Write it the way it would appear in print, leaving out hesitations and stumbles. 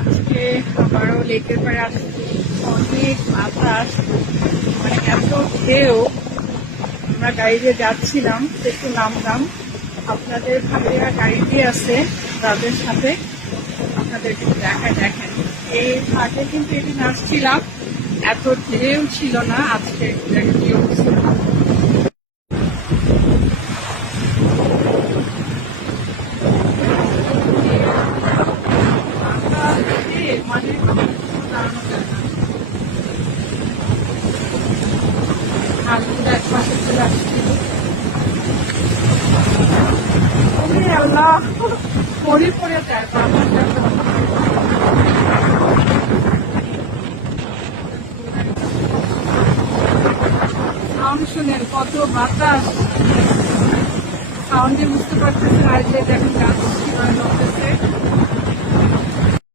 আজকে আবারও লেকের পাড়ে আসছি। অনেক বাতাস, মানে এত ঢেউ। আমরা গাড়িতে যাচ্ছিলাম, একটু নামলাম। আপনাদের ভাইয়েরা গাড়ি দিয়ে আছে, তাদের সাথে আপনাদের একটু দেখেন। এই ঘাটে কিন্তু এদিন আসছিলাম, এত ঢেউ ছিল না। আজকে কি অবস্থা, মানে দাঁড়ানো যায় না। হাতগুলো এক পাশে চলে আসছিল। ওরে আল্লাহ, পড়ে যায় বাবা। সাউন্ড শুনেন, কত বাতাস। সাউন্ডে বুঝতে পারতেছেন। আর যে দেখেন গাছ ছিল